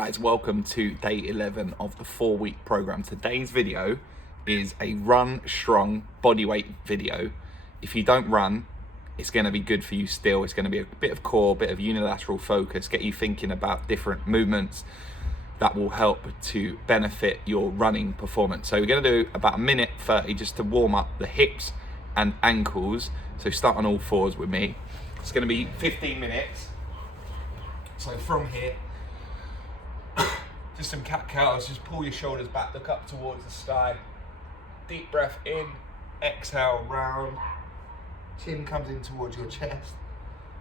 Guys, welcome to day 11 of the 4-week program. Today's video is a run strong bodyweight video. If you don't run, it's going to be good for you still. It's going to be a bit of core, bit of unilateral focus, get you thinking about different movements that will help to benefit your running performance. So we're going to do about a minute 30 just to warm up the hips and ankles. So start on all fours with me. It's going to be 15 minutes. So from here, just some cat cows, just pull your shoulders back, look up towards the sky. Deep breath in, exhale, round. Chin comes in towards your chest,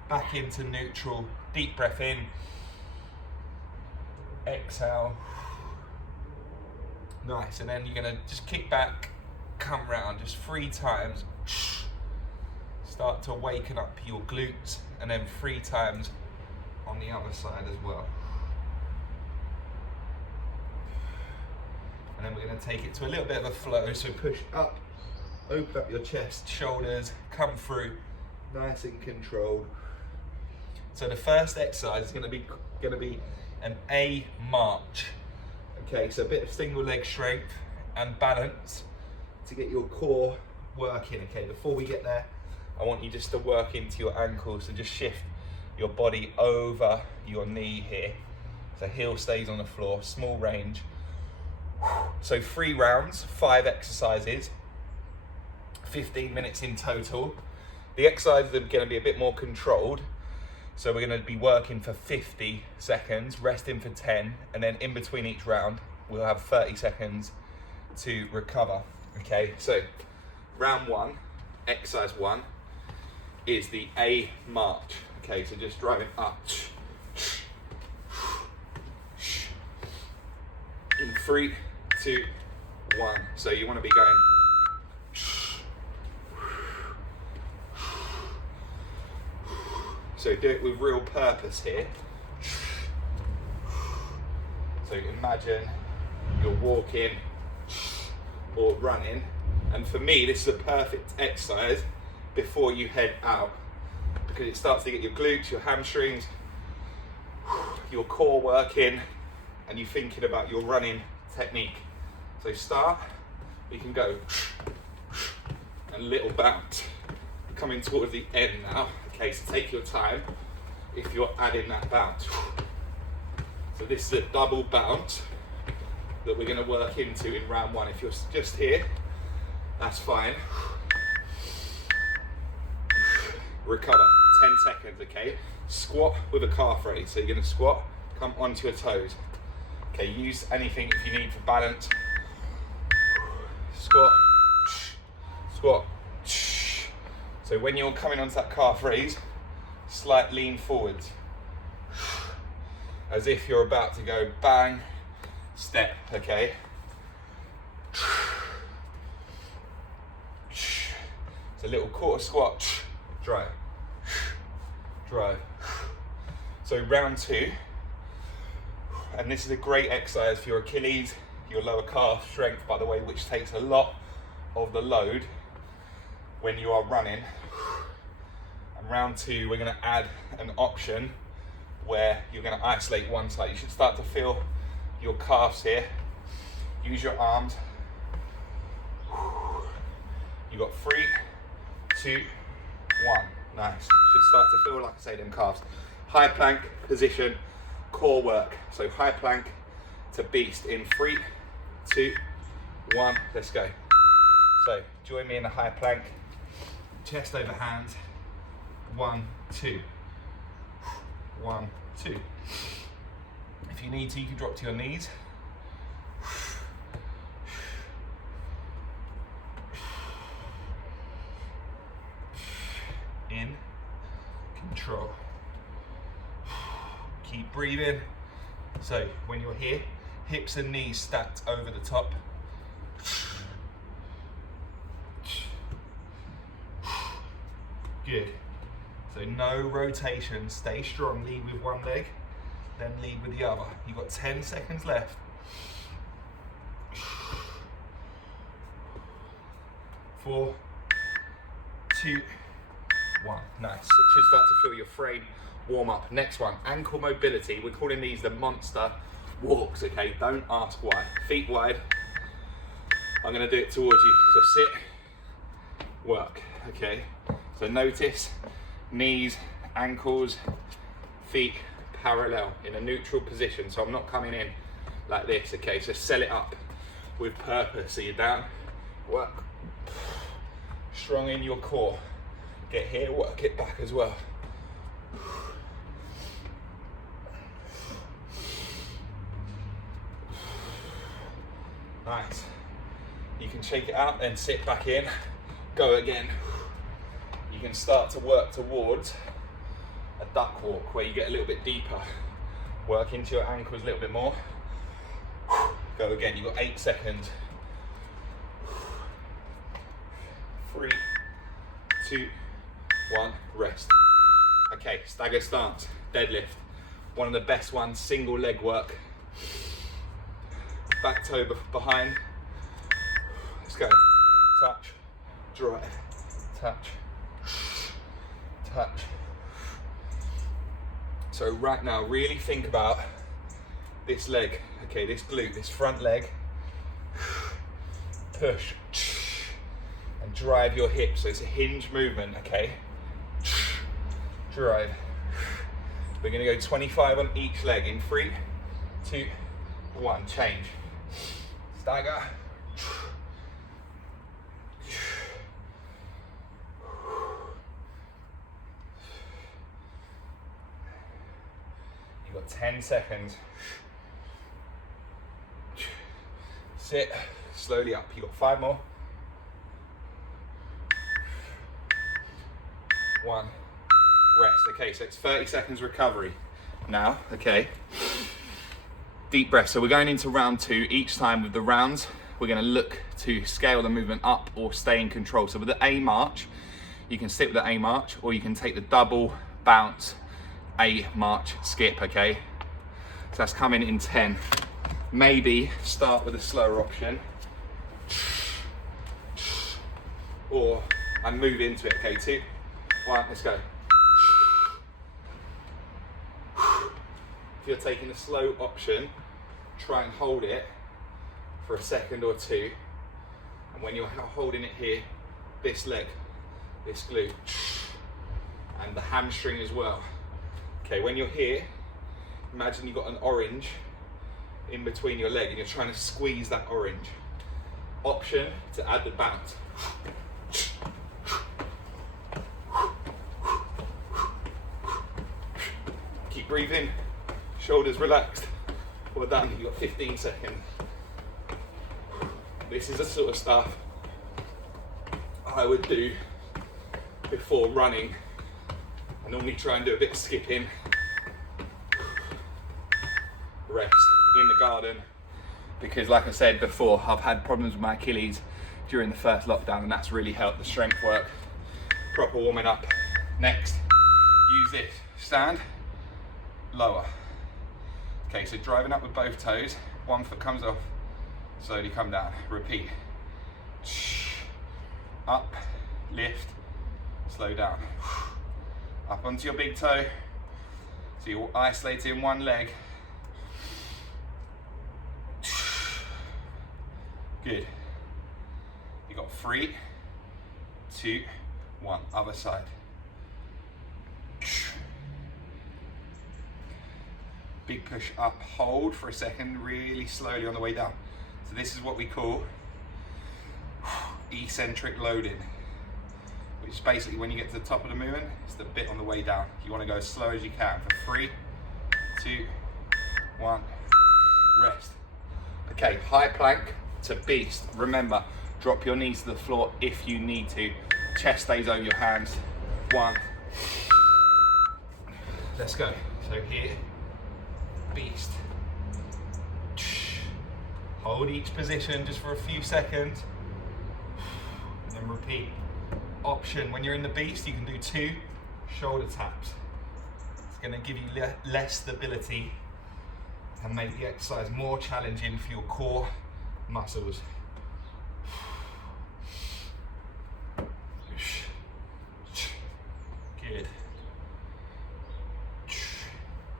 back into neutral. Deep breath in, exhale. Nice, and then you're gonna just kick back, come round just 3 times. Start to waken up your glutes, and then 3 times on the other side as well. And then we're going to take it to a little bit of a flow, so push up, open up your chest, shoulders, come through, nice and controlled. So the first exercise is going to be an A march. Okay, so a bit of single leg strength and balance to get your core working. Okay, before we get there, I want you just to work into your ankles, so just shift your body over your knee here. So heel stays on the floor, small range. So 3 rounds, 5 exercises, 15 minutes in total. The exercises are going to be a bit more controlled. So we're going to be working for 50 seconds, resting for 10, and then in between each round, we'll have 30 seconds to recover. Okay, so round 1, exercise 1, is the A march. Okay, so just driving up. In 3, 2, 1. So you want to be going. So do it with real purpose here. So imagine you're walking or running, and for me this is a perfect exercise before you head out, because it starts to get your glutes, your hamstrings, your core working, and you're thinking about your running technique. So start, we can go a little bounce. Coming towards the end now. Okay, so take your time if you're adding that bounce. So this is a double bounce that we're going to work into in round 1. If you're just here, that's fine. Recover, 10 seconds, okay? Squat with a calf raise. So you're going to squat, come onto your toes. Okay, use anything if you need for balance. Squat, squat. So when you're coming onto that calf raise, slight lean forwards. As if you're about to go bang, step, okay? It's a little quarter squat, drive, drive. So round 2, and this is a great exercise for your Achilles, your lower calf strength, by the way, which takes a lot of the load when you are running. And round 2, we're going to add an option where you're going to isolate one side. You should start to feel your calves here. Use your arms. You got 3, 2, 1. Nice. Should start to feel, like I say, them calves. High plank position, core work. So high plank to beast in 3, 2, 1. Let's go. So join me in a high plank. Chest over hands. 1, 2. 1, 2. If you need to, you can drop to your knees. In control. Keep breathing. So when you're here, hips and knees stacked over the top. Good. So no rotation, stay strong, lead with one leg, then lead with the other. You've got 10 seconds left. 4, 2, 1. Nice. So should start to feel your frame warm up. Next one, ankle mobility. We're calling these the monster walks, okay? Don't ask why. Feet wide. I'm gonna do it towards you. So sit, work, okay? So notice knees, ankles, feet parallel in a neutral position. So I'm not coming in like this, okay? So sell it up with purpose. So you're down, work, strong in your core. Get here, work it back as well. Nice. You can shake it out, then sit back in, go again. You can start to work towards a duck walk where you get a little bit deeper. Work into your ankles a little bit more. Go again, you've got 8 seconds. 3, 2, 1, rest. Okay, stagger stance, deadlift. One of the best ones, single leg work. Back toe behind. Let's go. Touch, drive, touch, touch. So right now, really think about this leg, okay, this glute, this front leg. Push and drive your hips. So it's a hinge movement, okay? Drive. We're gonna go 25 on each leg in 3, 2, 1, change. Stagger. You've got 10 seconds. Sit, slowly up. You've got 5 more. 1, rest. Okay, so it's 30 seconds recovery now, okay? Deep breath. So we're going into round 2. Each time with the rounds, we're going to look to scale the movement up or stay in control. So with the A march, you can stick with the A march, or you can take the double bounce A march skip, okay? So that's coming in 10. Maybe start with a slower option, or and move into it, okay? 2, 1, let's go. If you're taking a slow option, try and hold it for a second or 2. And when you're holding it here, this leg, this glute, and the hamstring as well. Okay, when you're here, imagine you've got an orange in between your leg and you're trying to squeeze that orange. Option to add the bounce. Keep breathing. Shoulders relaxed. Well done, you've got 15 seconds. This is the sort of stuff I would do before running. I normally try and do a bit of skipping. Rest in the garden. Because like I said before, I've had problems with my Achilles during the first lockdown, and that's really helped the strength work. Proper warming up. Next, use this. Stand, lower. Okay, so driving up with both toes, one foot comes off, slowly come down, repeat. Up, lift, slow down. Up onto your big toe, so you're isolating one leg. Good. You got 3, 2, 1, other side. Big push up, hold for a second, really slowly on the way down. So this is what we call eccentric loading, which is basically when you get to the top of the movement, it's the bit on the way down. You want to go as slow as you can for 3, 2, 1, rest. Okay, high plank to beast. Remember, drop your knees to the floor if you need to. Chest stays over your hands. 1. Let's go. So here, beast. Hold each position just for a few seconds. And then repeat. Option, when you're in the beast, you can do 2 shoulder taps. It's going to give you less stability and make the exercise more challenging for your core muscles. Good.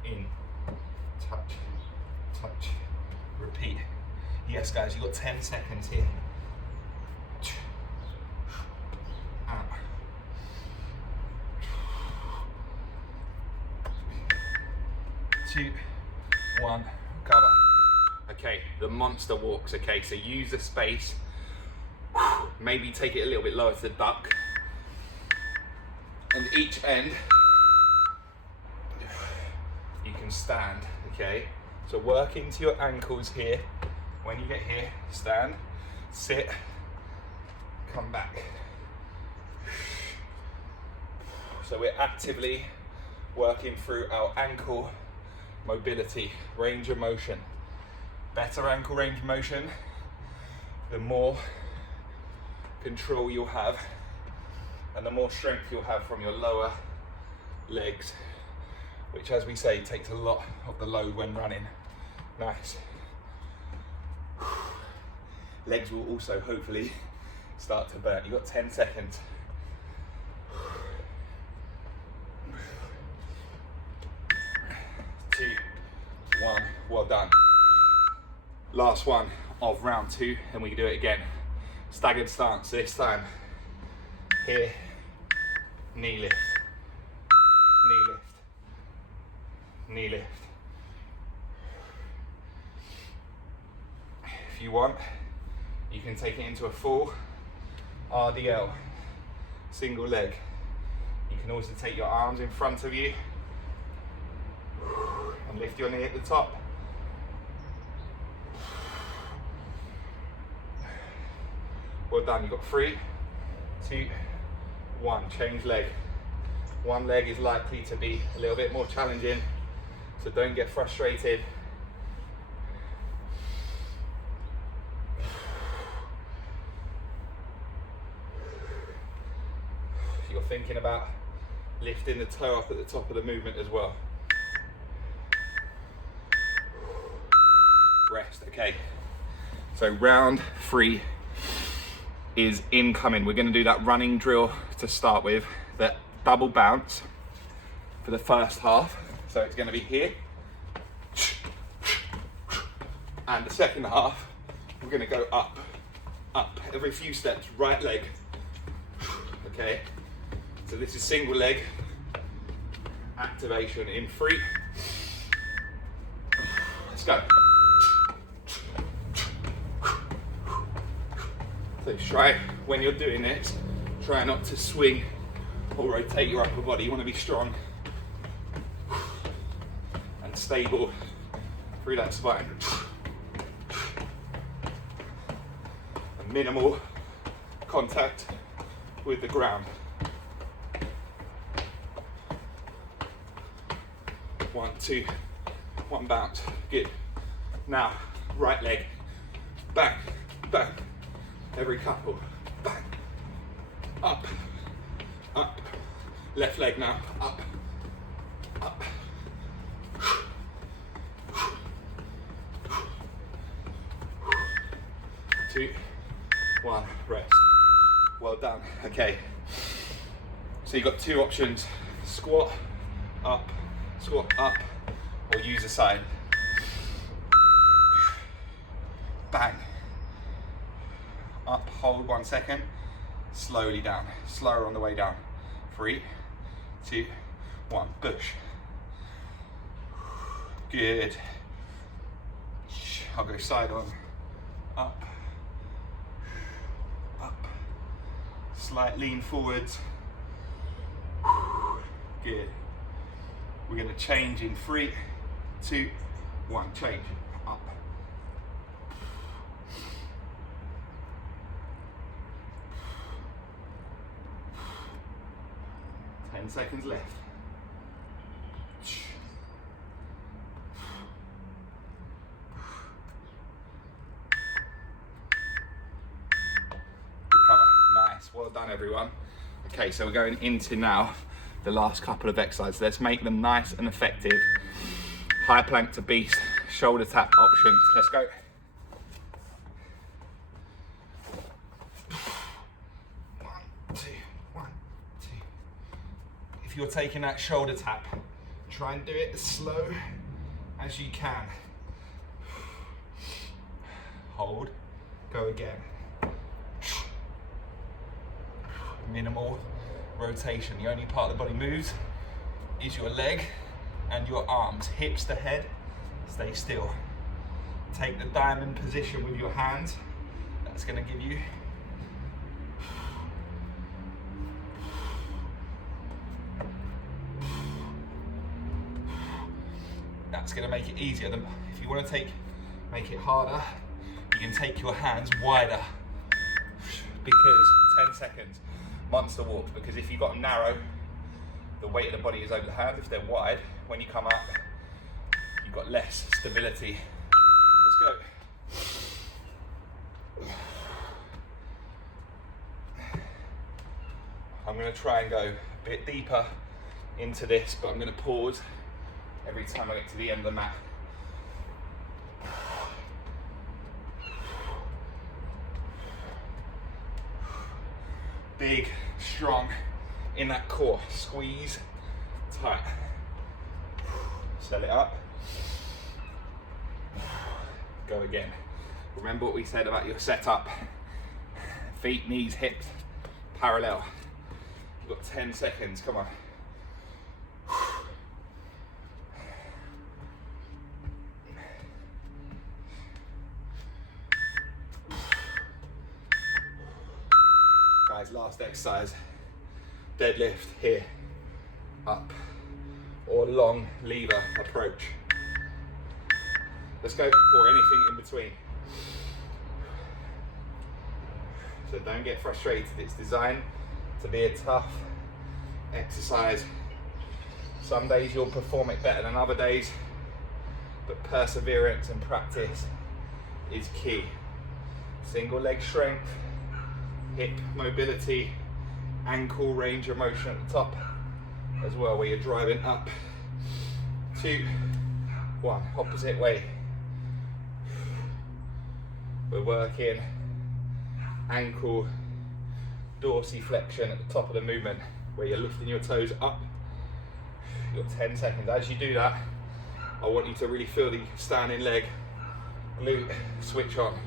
In, touch, touch, repeat. Yes guys, you've got 10 seconds here. Out. 2, 1, cover. Okay, the monster walks, okay, so use the space. Maybe take it a little bit lower to the duck. And each end, you can stand, okay? So work into your ankles here. When you get here, stand, sit, come back. So we're actively working through our ankle mobility, range of motion. Better ankle range of motion, the more control you'll have and the more strength you'll have from your lower legs, which, as we say, takes a lot of the load when running. Nice. Legs will also hopefully start to burn. You've got 10 seconds. 2, 1, well done. Last one of round 2, and we can do it again. Staggered stance this time. Here, knee lift, knee lift, knee lift. If you want, you can take it into a full RDL, single leg. You can also take your arms in front of you and lift your knee at the top. Well done, you've got 3, 2, 1, change leg. One leg is likely to be a little bit more challenging, so don't get frustrated. You're thinking about lifting the toe up at the top of the movement as well. Rest, okay. So round 3 is incoming. We're going to do that running drill to start with, the double bounce for the first half. So it's going to be here, and the second half we're going to go up, up every few steps, right leg. Okay, so this is single leg activation in 3. Let's go. So try, when you're doing this, try not to swing or rotate your upper body. You want to be strong and stable through that spine. And minimal contact with the ground. 1, 2, 1 bounce. Good. Now, right leg. Bang, bang. Every couple, bang, up, up, left leg now, up, up, 2, 1, rest. Well done. Okay, so you've got 2 options, squat up, or use the side. Bang. Up, hold 1 second, slowly down, slower on the way down. 3, 2, 1, push. Good. I'll go side on, up, up, slight lean forwards. Good. We're going to change in 3, 2, 1, change, up. 10 seconds left. Recover. Nice. Well done, everyone. Okay, so we're going into now the last couple of exercises. Let's make them nice and effective. High plank to beast, shoulder tap options. Let's go. If you're taking that shoulder tap, try and do it as slow as you can. hold, go again. Minimal rotation. The only part of the body moves is your leg and your arms. Hips to head, stay still. Take the diamond position with your hands. That's going to give you make it easier. If you want to make it harder, you can take your hands wider, because 10 seconds, monster walk, because if you've got them narrow, the weight of the body is over the hands. If they're wide, when you come up, you've got less stability. Let's go. I'm going to try and go a bit deeper into this, but I'm going to pause every time I get to the end of the mat. Big, strong in that core. Squeeze tight. Set it up. Go again. Remember what we said about your setup. Feet, knees, hips, parallel. You've got 10 seconds, come on. Guys, last exercise, deadlift here, up, or long lever approach. Let's go, or anything in between. So don't get frustrated, it's designed to be a tough exercise. Some days you'll perform it better than other days, but perseverance and practice is key. Single leg strength, hip mobility, ankle range of motion at the top as well, where you're driving up. 2, 1, opposite way. We're working ankle dorsiflexion at the top of the movement, where you're lifting your toes up. You've got 10 seconds. As you do that, I want you to really feel the standing leg glute switch on.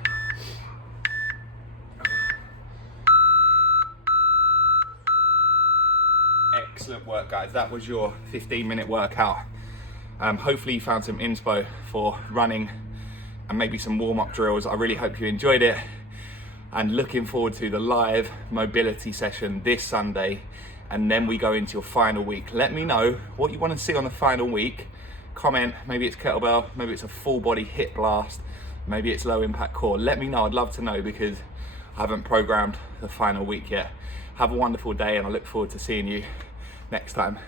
Excellent work, guys. That was your 15-minute workout. Hopefully you found some inspo for running and maybe some warm-up drills. I really hope you enjoyed it, and looking forward to the live mobility session this Sunday, and then we go into your final week. Let me know what you want to see on the final week. Comment, maybe it's kettlebell, maybe it's a full body hip blast, maybe it's low impact core. Let me know, I'd love to know, because I haven't programmed the final week yet. Have a wonderful day, and I look forward to seeing you next time.